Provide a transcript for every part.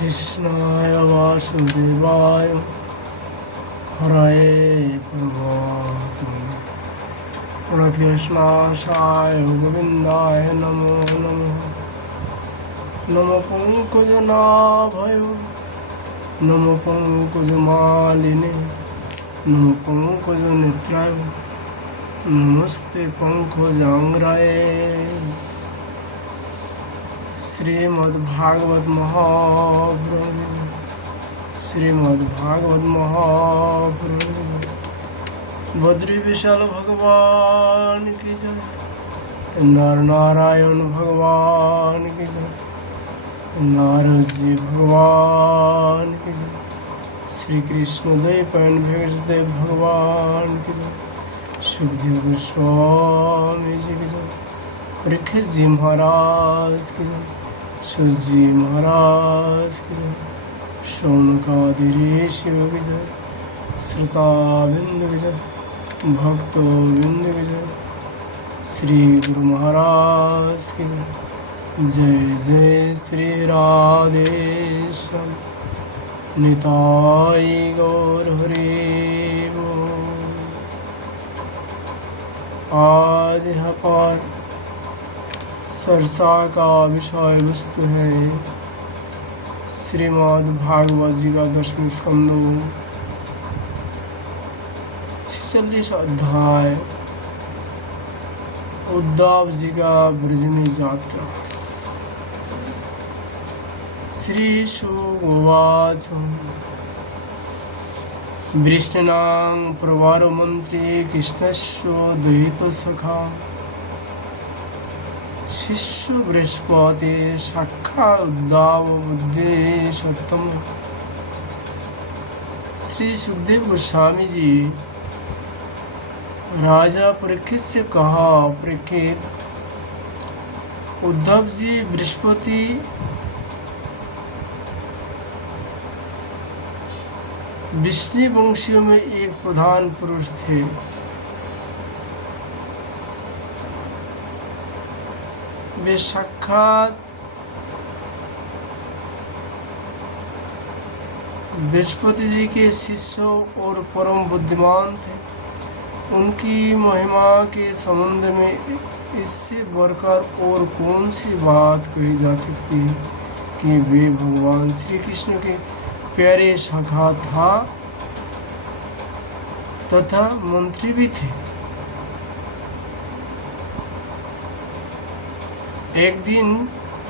कृष्णाय वासुदेवाय हरये परमात्मने प्रणतकृष्णाशाय गोविन्दाय नमो नमः। नमो पंकजनाभय नमो पंकजमालिने नमो पंकजनेत्राय नमस्ते पंकजांग्राय। श्रीमद्भागवत महापुराण श्रीमद्भागवत महापुराण बद्री विशाल भगवान की जय। नर नारायण भगवान की जय। नारद जी भगवान की जय। श्री कृष्ण द्वैपायन भेषदेव भगवान की जय। सुखदेव गोस्वामी जी की जय। परीक्षित जी महाराज की जय। सुत जी महाराज की जय। शौनकादि ऋषि की जय। श्रोता बिंद की जय। भक्तो बिंद की जय। श्री गुरु महाराज की जय। जय जय श्री राधेश्याम निताय गौर हरि बोल। आज यहाँ पर चर्चा का विषय वस्तु है श्रीमद् भागवत जी का 10वें स्कंद 46 अध्याय उद्धव जी का ब्रज में यात्रा। श्री शुक उवाच वृष्णां प्रवारो मंत्री कृष्णस्य दयितो सखा शिष्य बृहस्पति साक्षात् उद्धव बुद्धि सत्तम। श्री सुखदेव गोस्वामी जी राजा परीक्षित से कहा, परीक्षित, उद्धव जी बृहस्पति विष्णु वंशियों में एक प्रधान पुरुष थे। वे साक्षात बृहस्पति जी के शिष्य और परम बुद्धिमान थे। उनकी महिमा के संबंध में इससे बढ़कर और कौन सी बात कही जा सकती है कि वे भगवान श्री कृष्ण के प्यारे सखा था तथा मंत्री भी थे। एक दिन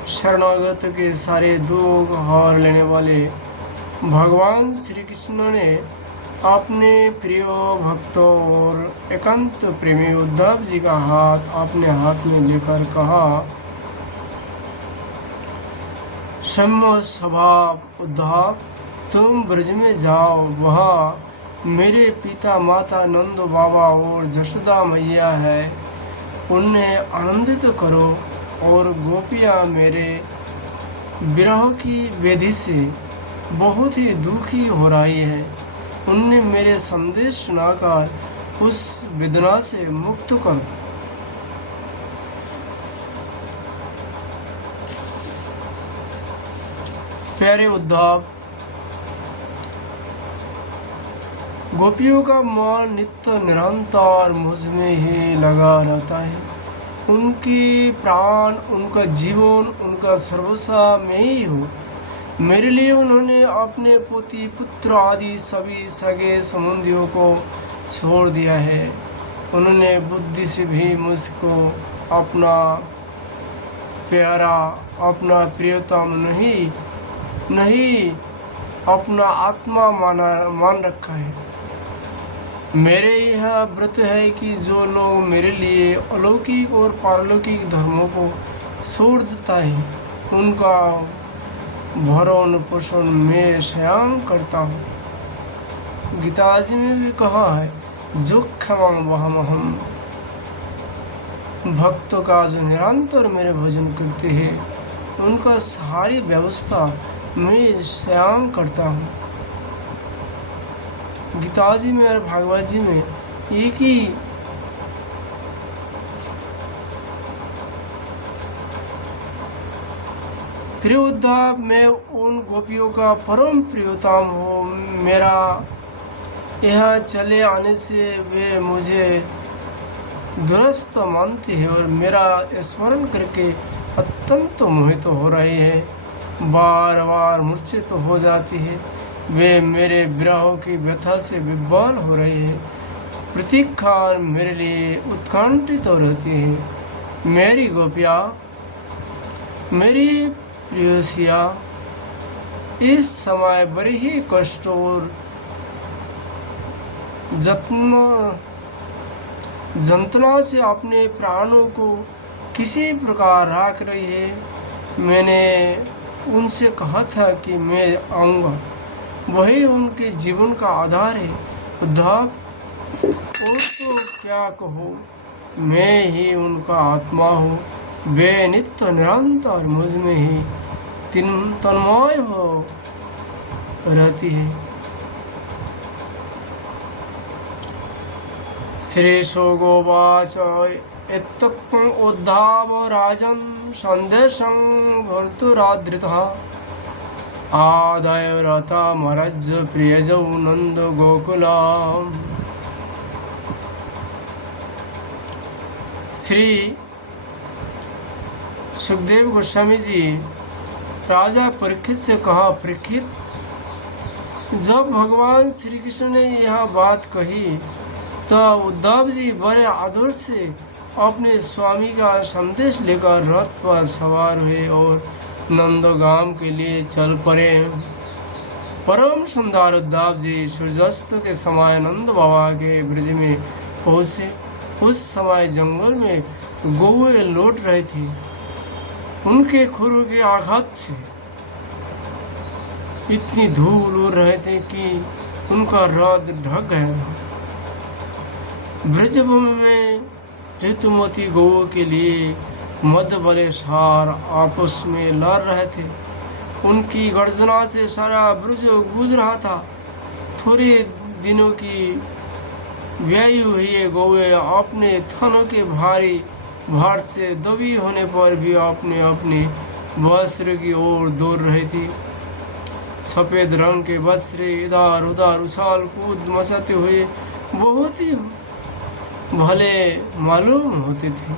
शरणागत के सारे दुख हार लेने वाले भगवान श्री कृष्ण ने अपने प्रिय भक्त और एकांत प्रेमी उद्धव जी का हाथ अपने हाथ में लेकर कहा, सौम्य स्वभाव उद्धव, तुम ब्रज में जाओ। वह मेरे पिता माता नंद बाबा और जशोदा मैया है। उन्हें आनंदित करो और गोपियाँ मेरे विरह की वेदि से बहुत ही दुखी हो रही है। उन्हें मेरे संदेश सुनाकर उस वेदना से मुक्त करो। प्यारे उद्धव, गोपियों का मन नित्य निरंतर मुझ में ही लगा रहता है। उनकी प्राण, उनका जीवन, उनका सर्वस्व में ही हो। मेरे लिए उन्होंने अपने पोती पुत्र आदि सभी सगे संबंधियों को छोड़ दिया है। उन्होंने बुद्धि से भी मुझको अपना प्यारा, अपना प्रियतम नहीं अपना आत्मा मान रखा है। मेरे यह व्रत है कि जो लोग मेरे लिए अलौकिक और पारलौकिक धर्मों को छोड़ देता है, उनका भरण पोषण मैं स्वयं करता हूँ। गीता जी में भी कहा है, जो क्षमा वहम, भक्तों का जो निरंतर मेरे भजन करते हैं, उनका सारी व्यवस्था मैं स्वयं करता हूँ। गीता जी में और भागवत जी में एक ही फिर उद्धव, मैं उन गोपियों का परम प्रियतम हूँ। मेरा यहाँ चले आने से वे मुझे दुरस्त मानती है और मेरा स्मरण करके अत्यंत मोहित हो रही है, बार बार मूर्छित हो जाती है। वे मेरे विरह की व्यथा से विह्वल हो रही है, प्रतीक्षा मेरे लिए उत्कंठित हो रहती है। मेरी गोपिया, मेरी प्रियसिया, इस समय बड़ी ही कष्ट और जंतना से अपने प्राणों को किसी प्रकार राख रही है। मैंने उनसे कहा था कि मैं आऊँगा, वही उनके जीवन का आधार है। उद्धव, और तो क्या कहो, मैं ही उनका आत्मा हूँ। वे नित्य निरंतर मुझ में ही तन्मय हो रहती है। श्रीशुकोवाच इत्युक्तम् उद्धव राजन् सन्देशं भर्तुरादृतः आदाय रथमरज प्रियजौ नंद गोकुलम्। श्री सुखदेव गोस्वामी जी राजा परीक्षित से कहा, परीक्षित, जब भगवान श्री कृष्ण ने यह बात कही तो उद्धव जी बड़े आदर से अपने स्वामी का संदेश लेकर रथ पर सवार हुए और नंदगाम के लिए चल पड़े। परम सुंदर उद्धव जी सूर्यास्त के समय नंद बाबा के ब्रज में पहुँचे। उस समय जंगल में गौए लौट रहे थे। उनके खुरों के आघात से इतनी धूल उड़ रहे थे कि उनका रथ ढक गया था। ब्रजभूमि में ऋतुमती गौओं के लिए मध्य वाले सार आपस में लड़ रहे थे। उनकी गर्जना से सारा ब्रज गूंज रहा था। थोड़े दिनों की व्यायी हुई गौए अपने थनों के भारी भार से दबी होने पर भी अपने अपने वस्त्र की ओर दौड़ रही थी। सफ़ेद रंग के वस्त्र इधर उधर उछाल कूद मचाते हुए बहुत ही भले मालूम होते थे।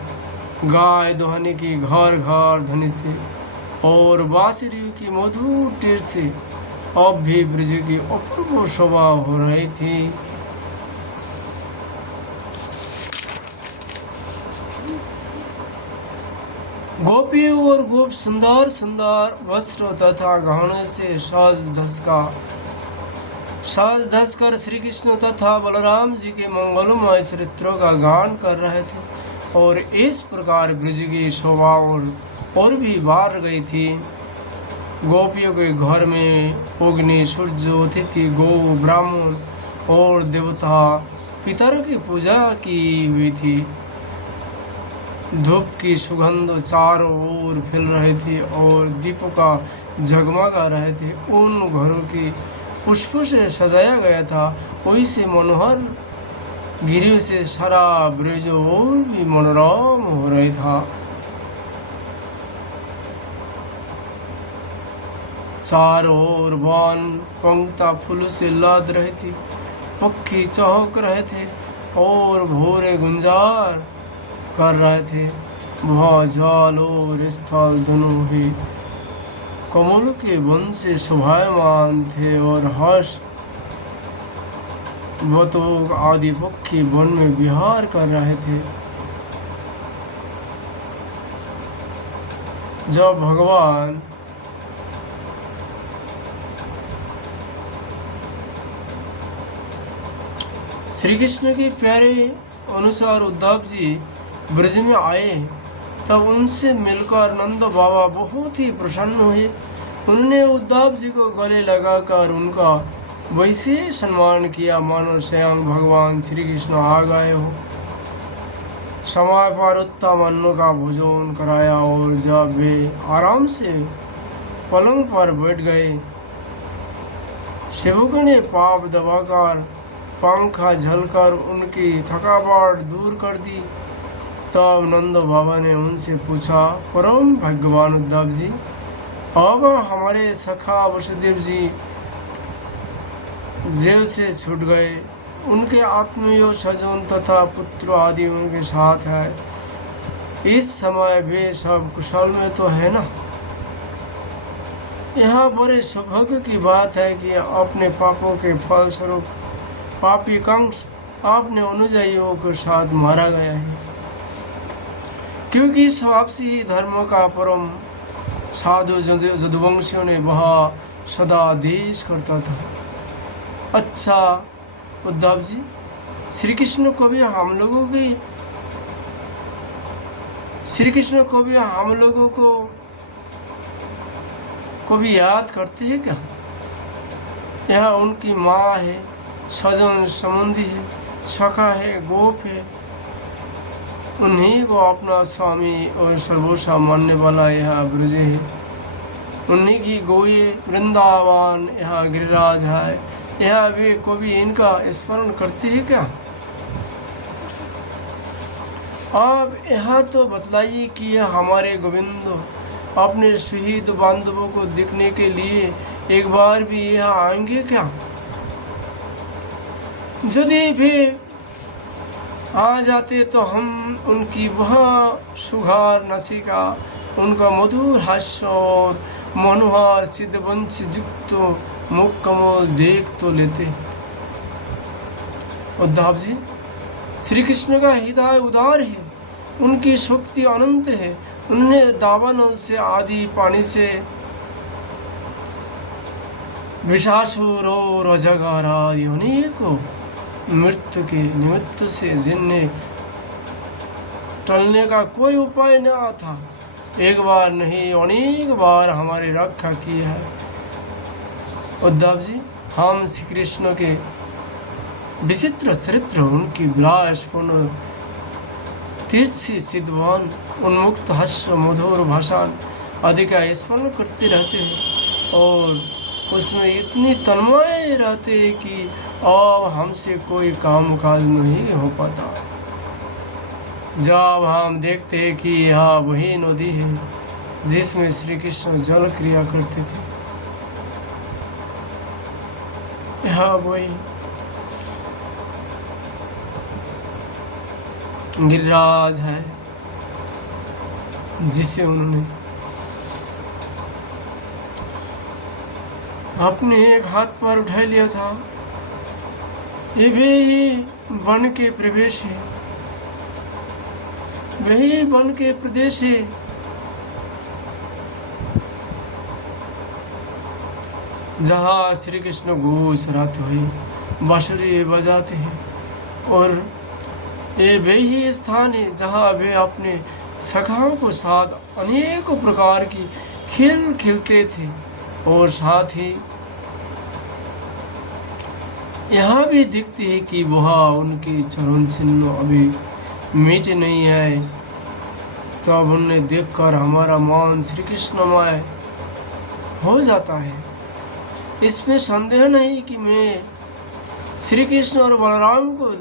गाय दुहाने की घर घर ध्वनि से और बांसुरी की मधुर टेर से अब भी ब्रज की अपूर्व शोभा हो रही थी। गोपी और गोप सुंदर सुंदर वस्त्र तथा गहनों से साज धस कर श्री कृष्ण तथा बलराम जी के मंगलमय चरित्रों का गान कर रहे थे और इस प्रकार ब्रज की शोभा और भी बढ़ गई थी। गोपियों के घर में अग्नि, सूर्य, अतिथि, गौ, ब्राह्मण और देवता पितरों की पूजा की हुई थी। धूप की सुगंध चारों ओर फैल रही थी और दीपों का जगमगा रहे थे। उन घरों की पुष्पों से सजाया गया था। वैसे मनोहर गिरियों से सारा ब्रज और भी मनोरम हो रहा था। चारों ओर वन पंक्ता फूलों से लाद रही थी। पक्षी चहक रहे थे और भोरे गुंजार कर रहे थे। वहाँ जल और स्थल दोनों ही कमल के वन से शोभायमान थे और हर्ष बतौक आदि पक्षी वन में विहार कर रहे थे। जब भगवान श्री कृष्ण के प्यारे अनुसार उद्धव जी ब्रज में आए तब उनसे मिलकर नंद बाबा बहुत ही प्रसन्न हुए। उन्होंने उद्धव जी को गले लगाकर उनका वैसे सम्मान किया मानो स्वयं भगवान श्री कृष्ण आ गए हो। समय पर उत्तम अन्न का भोजन कराया और जब वे आराम से पलंग पर बैठ गए, सेवकों ने पाप दबाकर पंखा झलकर उनकी थकावट दूर कर दी। तब नंद बाबा ने उनसे पूछा, परम भगवान उद्धव जी, अब हमारे सखा वसुदेव जी जेल से छूट गए। उनके आत्मीय स्वजन तथा पुत्र आदि उनके साथ है। इस समय वे सब कुशल में तो है ना। यह बड़े सौभाग्य की बात है कि अपने पापों के फलस्वरूप पापी कंस अपने अनुयायियों के साथ मारा गया है, क्योंकि स्वापसी धर्म का परम साधु यदुवंशियों ने वह सदा आदेश करता था। अच्छा उद्धव जी, श्री कृष्ण को भी हम लोगों को भी याद करते हैं क्या? यह उनकी माँ है, स्वजन संबंधी है, सखा है, गोप है। उन्हीं को अपना स्वामी और सर्वोच्च मानने वाला यह ब्रज है। उन्हीं की गोई वृंदावन, यह गिरिराज है। यह वे कभी इनका स्मरण करते हैं क्या? अब यह तो बतलाइए कि हमारे गोविंद अपने शहीद बांधवों को देखने के लिए एक बार भी यहाँ आएंगे क्या? यदि भी आ जाते तो हम उनकी वह सुघार नासिका, उनका मधुर हास्य और मनोहर सिद्धवंश युक्त मुख कमल देख तो लेते। उद्धव जी, श्री कृष्ण का हृदय उदार है, उनकी शक्ति अनंत है। उन्होंने दावानल से आदि पानी से विषासुर और अजगर आदि अनेकों मृत्यु के निमित्त से जिन्हें टलने का कोई उपाय न था, एक बार नहीं अनेक बार हमारी रक्षा की है। उद्धव जी, हम श्री कृष्ण के विचित्र चरित्र, उनकी विलासपूर्ण तीर्थी सिद्धवान उन्मुक्त हास्य मधुर भाषण आदि का स्मरण करते रहते हैं और उसमें इतनी तन्मय रहते हैं कि अब हमसे कोई काम काज नहीं हो पाता। जब हम देखते हैं कि यह वही नदी है जिसमें श्री कृष्ण जल क्रिया करते थे, यह वही गिरिराज है जिसे उन्होंने अपने एक हाथ पर उठा लिया था। ये भी वन के प्रवेश है, वही वन के प्रदेश है जहाँ श्री कृष्ण घोष चराते हुए बांसुरी बजाते हैं, और ये वही स्थान है जहाँ वे अपने सखाओं को साथ अनेकों प्रकार की खेल खेलते थे। और साथ ही यहाँ भी दिखती है कि वह उनके चरण चिन्ह अभी मिटे नहीं है। तो अब उन्हें देखकर हमारा मन श्री कृष्णमय हो जाता है। इसमें संदेह नहीं कि मैं श्री कृष्ण और बलराम को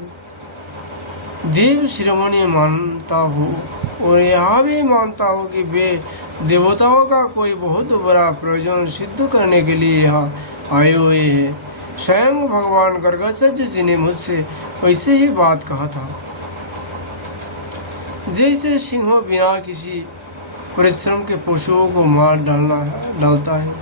देव शिरोमणि मानता हूँ, और यह भी मानता हूँ कि वे देवताओं का कोई बहुत बड़ा प्रयोजन सिद्ध करने के लिए यहाँ आए हुए हैं। स्वयं भगवान गर्गाचार्य जी ने मुझसे वैसे ही बात कहा था। जैसे सिंह बिना किसी परिश्रम के पशुओं को मार डालता है,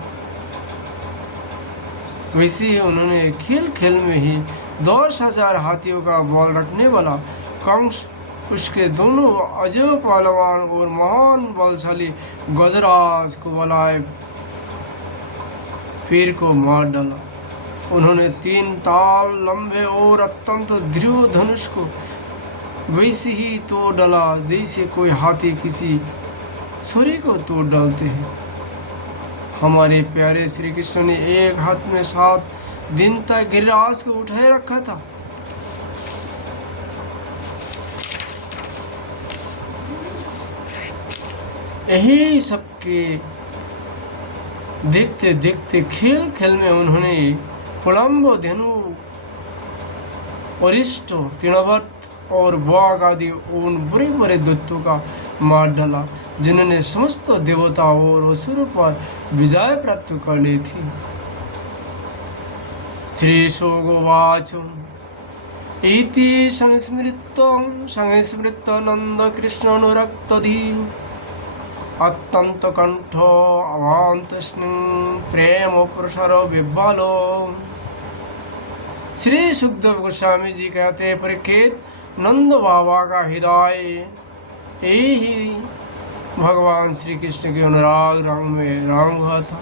वैसे ही उन्होंने खेल खेल में ही 10,000 हाथियों का बल रखने वाला कंस, उसके दोनों अजय पहलवान और महान बलशाली गजराज को बुलाए पीर को मार डाला। उन्होंने 3 ताल लंबे और अत्यंत दृढ़ धनुष को वैसे ही तोड़ डाला जैसे कोई हाथी किसी छुरी को तोड़ डालते हैं। हमारे प्यारे श्री कृष्ण ने एक हाथ में 7 दिन तक गिरिराज को उठाए रखा था। यही सबके देखते देखते खेल खेल में उन्होंने पुलम्ब, धेनु, वरिष्ठ, तृणवत और बाघ आदि उन बुरे बुरे दैत्यों का मार डाला जिन्होंने समस्त देवताओं और असुरों पर विजय प्राप्त कर ली थी। श्री शुकवाच इति संस्मृत नंद कृष्ण अनुरक्तधी अत्यंत कंठ अवांत प्रेम प्रसार विबालो। श्री सुखदेव गोस्वामी जी कहते परीक्षित, नंद बाबा का हृदय यही भगवान श्री कृष्ण के अनुराग रंग में रंग हुआ था।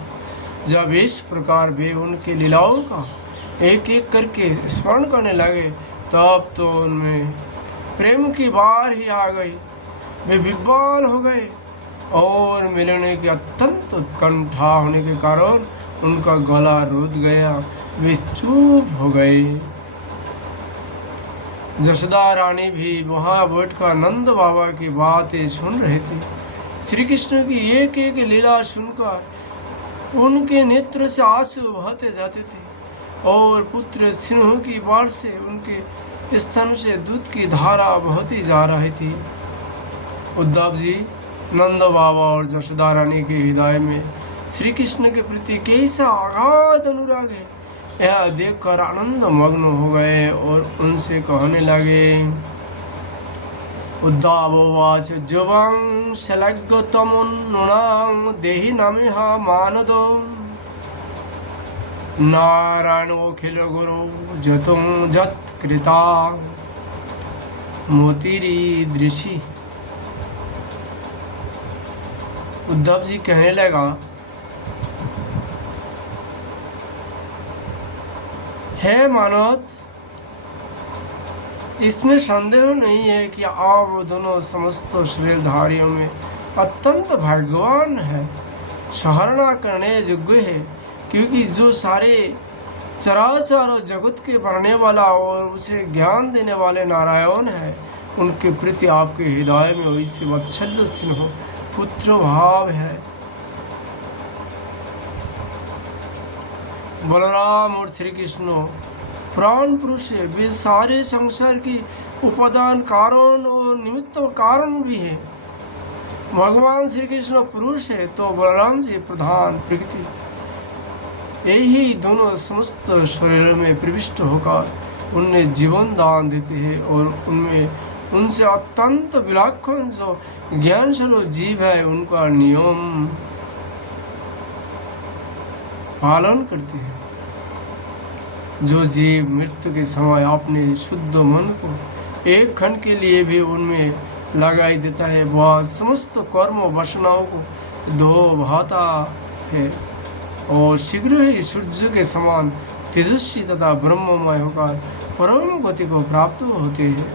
जब इस प्रकार वे उनके लीलाओं का एक एक करके स्मरण करने लगे, तब तो उनमें प्रेम की बाढ़ ही आ गई। वे विह्वल हो गए और मिलने के अत्यंत उत्कंठा होने के कारण उनका गला रुध गया, वे चुप हो गए। जसोदा रानी भी वहां बैठकर नंद बाबा की बातें सुन रहे थे। श्री कृष्ण की एक एक लीला सुनकर उनके नेत्र से आंसू बहते जाते थे और पुत्र सिंह की बाढ़ से उनके स्तन से दूध की धारा बहती जा रही थी। उद्धव जी, नंद बाबा और जसोदा रानी के हृदय में श्री कृष्ण के प्रति कैसा अगाध अनुराग है, यह देखकर आनंद मग्न हो गए और उनसे कहने लगे। उद्धवोवाच जुवं शलग्गतमुन्नूनां देहि नमिहा मानदो नारायणोऽखिल गुरु जतुं जत्कृता मोतिरीदृशि। उद्धव जी कहने लगा, हे मानव, इसमें संदेह नहीं है कि आप दोनों समस्त शरीरधारियों में अत्यंत भाग्यवान है, सराहना करने योग्य है, क्योंकि जो सारे चराचर जगत के बनाने वाला और उसे ज्ञान देने वाले नारायण है, उनके प्रति आपके हृदय में वैसे वात्सल्य स्नेह पुत्र भाव है। बलराम और श्री कृष्ण प्राण पुरुष है, वे सारे संसार की उपादान कारण और निमित्त कारण भी है। भगवान श्री कृष्ण पुरुष है तो बलराम जी प्रधान प्रकृति, यही दोनों समस्त शरीर में प्रविष्ट होकर उन्हें जीवन दान देते हैं और उनमें उनसे अत्यंत विलक्षण जो ज्ञान स्वरूप जीव है उनका नियम पालन करते हैं। जो जीव मृत्यु के समय अपने शुद्ध मन को एक क्षण के लिए भी उनमें लगाई देता है, वह समस्त कर्म वासनाओं को धो बहाता है और शीघ्र ही सूर्य के समान तेजस्वी तथा ब्रह्ममय होकर परम गति को प्राप्त होते हैं।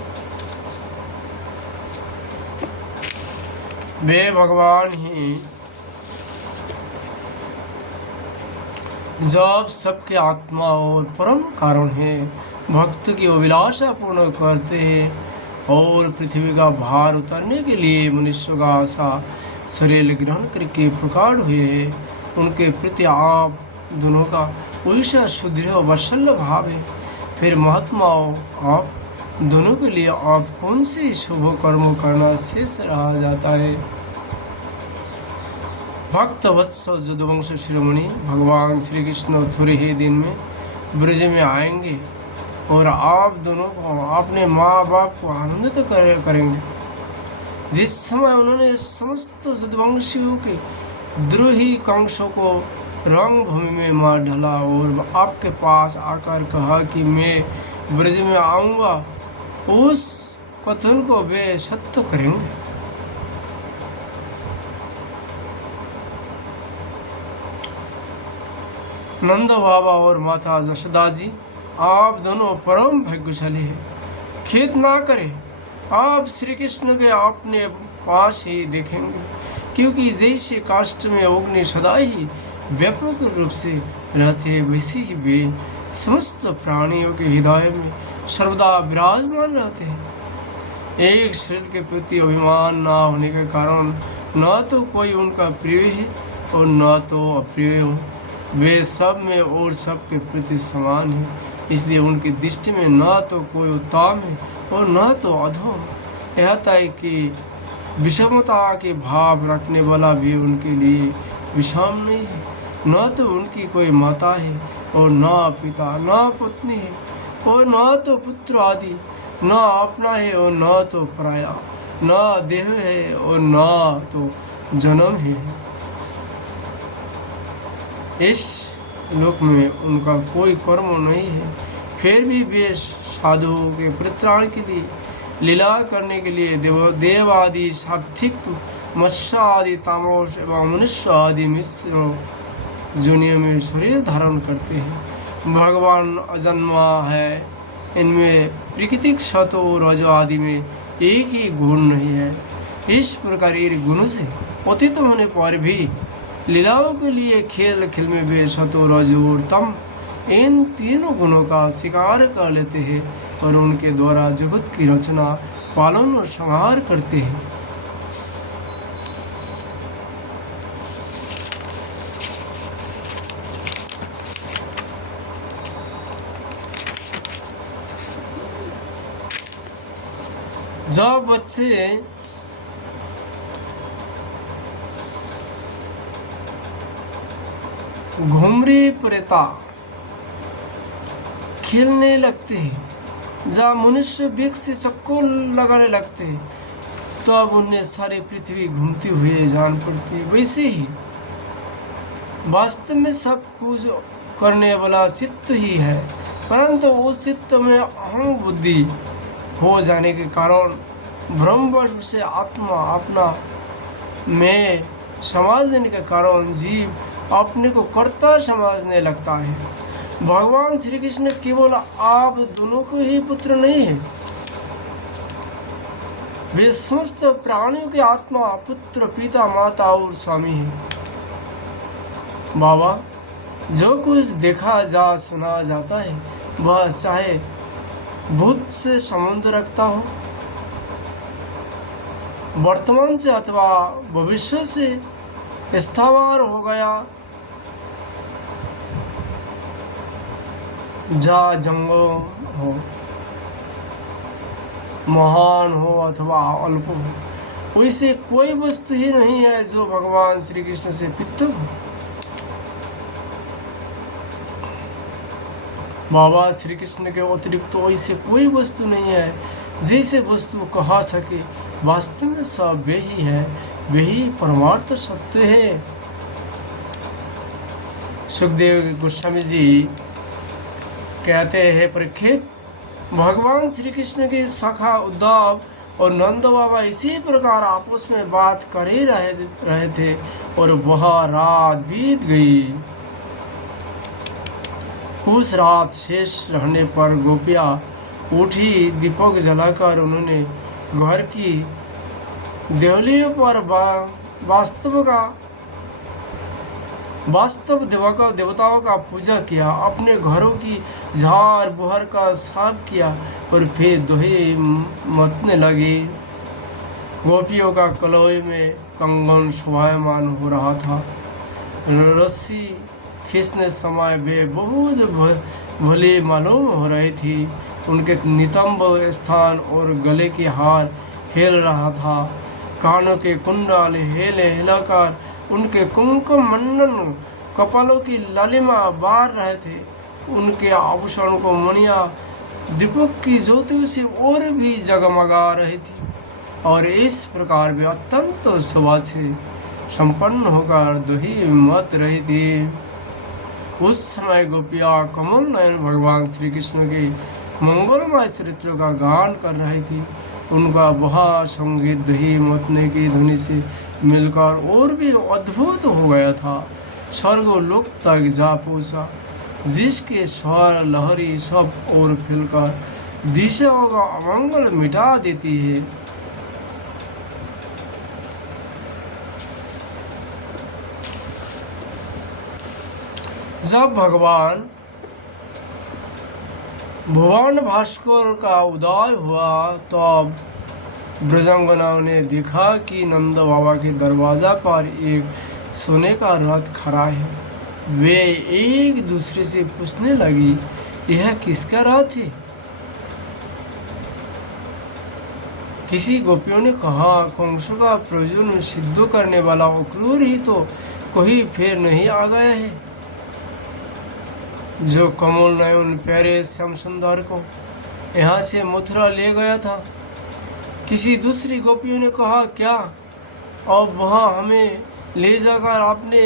वे भगवान ही जब सबके आत्मा और परम कारण है, भक्त की अभिलाषा पूर्ण करते हैं और पृथ्वी का भार उतारने के लिए मनुष्य का आशा शरीर ग्रहण करके प्रकट हुए हैं, उनके प्रति आप दोनों का वैसा सुदृढ़ वात्सल्य भाव है। फिर महात्माओं, आप दोनों के लिए आप कौन से शुभ कर्म करना शेष रहा जाता है। भक्त वत्स यदुवंश शिरोमणि भगवान श्री कृष्ण थोड़े ही दिन में ब्रज में आएंगे और आप दोनों को अपने माँ बाप को आनंदित करेंगे। जिस समय उन्होंने समस्त यदुवंशियों के द्रोही कंसों को रंग भूमि में मार डाला और आपके पास आकर कहा कि मैं ब्रज में आऊँगा, उस कथन को वे सत्य करेंगे। नंद बाबा और माता जसोदा जी, आप दोनों परम भाग्यशाली हैं। खेद ना करें, आप श्री कृष्ण के अपने पास ही देखेंगे, क्योंकि जैसे काष्ठ में अग्नि सदा ही व्यापक रूप से रहते हैं, वैसे ही वे समस्त प्राणियों के हृदय में सर्वदा विराजमान रहते हैं। एक शरीर के प्रति अभिमान न होने के कारण न तो कोई उनका प्रिय है और न तो अप्रिय हो। वे सब में और सबके प्रति समान है, इसलिए उनकी दृष्टि में न तो कोई उत्तम है और न तो अधम। यहाँ तक कि विषमता के भाव रखने वाला भी उनके लिए विषम नहीं है। न तो उनकी कोई माता है और न पिता, न पत्नी है और न तो पुत्र आदि, न अपना है और न तो पराया, न देह है और न तो जन्म है। इस लोक में उनका कोई कर्म नहीं है, फिर भी वे साधुओं के परित्राण के लिए, लीला करने के लिए देव आदि सात्विक, मत्स्य आदि तामस एवं मनुष्य आदि मिश्र जोनियों में शरीर धारण करते हैं। भगवान अजन्मा है, इनमें प्रकृतिक सतो रजो आदि में एक ही गुण नहीं है। इस प्रकार इन गुणों से पतित होने पर भी लीलाओं के लिए खेल खेल में वे सतो रजो और तम इन तीनों गुणों का शिकार कर लेते हैं और उनके द्वारा जगत की रचना, पालन और संहार करते हैं। जब बच्चे घुमरी प्रेता खेलने लगते हैं, जब मनुष्य वृक्ष से चक्कर लगाने लगते हैं, तो अब उन्हें सारी पृथ्वी घूमती हुई जान पड़ती है। वैसे ही वास्तव में सब कुछ करने वाला चित्त ही है, परंतु उस चित्त में अहम बुद्धि हो जाने के कारण भ्रमवश उसे आत्मा अपना में समझ लेने के कारण जीव अपने को कर्ता समझने लगता है। भगवान श्री कृष्ण केवल आप दोनों को ही पुत्र नहीं है, वे समस्त प्राणियों के आत्मा, पुत्र, पिता, माता और स्वामी है। बाबा, जो कुछ देखा जा सुना जाता है वह चाहे भूत से संबंध रखता हो, वर्तमान से अथवा भविष्य से स्थावर हो गया, जा जंगल हो, महान हो अथवा अल्प हो, वैसे कोई वस्तु ही नहीं है जो भगवान श्री कृष्ण से पृथक हो। बाबा श्री कृष्ण के अतिरिक्त तो ऐसे कोई वस्तु नहीं है जैसे वस्तु कहा सके। वास्तव में सब वे ही है, वही परमार्थ सत्य है। सुखदेव गोस्वामी जी कहते हैं, परीक्षित, भगवान श्री कृष्ण के सखा उद्धव और नंद बाबा इसी प्रकार आपस में बात कर ही रहे थे और वह रात बीत गई। उस रात शेष रहने पर गोपियाँ उठी, दीपक जलाकर उन्होंने घर की देवलियों पर वास्तव देवताओं का पूजा किया, अपने घरों की झाड़ बुहर का साफ किया और फिर दोहे मतने लगे। गोपियों का कलोई में कंगन शोभायमान हो रहा था। रस्सी खींचने समय वे बहुत भली मालूम हो रही थी। उनके नितंब स्थान और गले की हार हिल रहा था, कानों के कुंडल हिले हिलाकर उनके कुमकुम मंडन कपालों की लालिमा बार रहे थे। उनके आभूषण को मणिया दीपक की ज्योति से और भी जगमगा रही थी और इस प्रकार वे अत्यंत शोभा से संपन्न होकर दोही मत रही थी। उस समय गोपियाँ कमल नयन भगवान श्री कृष्ण के मंगलमय चरित्र का गान कर रही थी। उनका वह संगीत दही मतने की ध्वनि से मिलकर और भी अद्भुत हो गया था। स्वर्ग लोक तक जा पहुँचा, जिसके स्वर लहरी सब और फैलकर दिशाओं का अमंगल मिटा देती है। जब भगवान भुवन भास्कर का उदय हुआ तब ब्रजांगनाओं ने देखा कि नंद बाबा के दरवाजा पर एक सोने का रथ खड़ा है। वे एक दूसरे से पूछने लगी, यह किसका रथ है? किसी गोपियों ने कहा, कंस का प्रयोजन सिद्ध करने वाला अक्रूर ही तो कोई फिर नहीं आ गया है जो कमल नयन प्यारे श्याम सुंदर को यहाँ से मथुरा ले गया था। किसी दूसरी गोपियों ने कहा, क्या अब वहाँ हमें ले जाकर आपने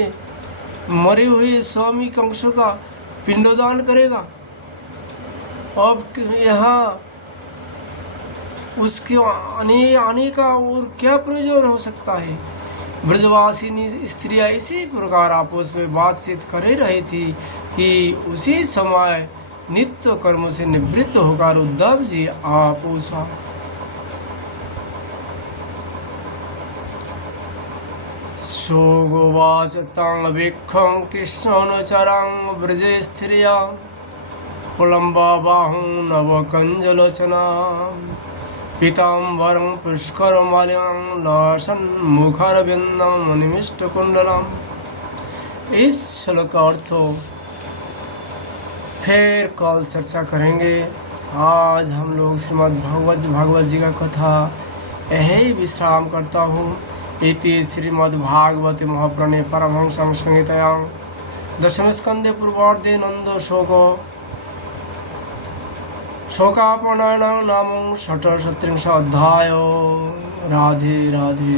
मरे हुए स्वामी कंस का पिंडोदान करेगा? अब यहाँ उसके आने का और क्या प्रयोजन हो सकता है? ब्रजवासिनी स्त्रियाँ इसी प्रकार आपस में बातचीत कर रही थी कि उसी समय नित्य कर्म से निवृत्त होकर उद्धव जी आ पहुँचा। सोगोवाच तं वीक्षं कृष्णानुचरं ब्रजे स्त्रिया कुलम्बा बाहुं नवकञ्जलोचनां पीताम्बरं पुष्करमाल्यं लासन्मुखरविन्दं निमिष्टकुण्डलम्। इस श्लोक का अर्थ फिर कल चर्चा करेंगे। आज हम लोग श्रीमद् भागवत जी का कथा यही विश्राम करता हूँ। इति श्रीमद्भागवते महापुराणे परमहंसं संहितायां दशमस्कन्धे पूर्वार्धे नंदो शोकापनयनं नाम षट् 37 अध्यायो। राधे राधे।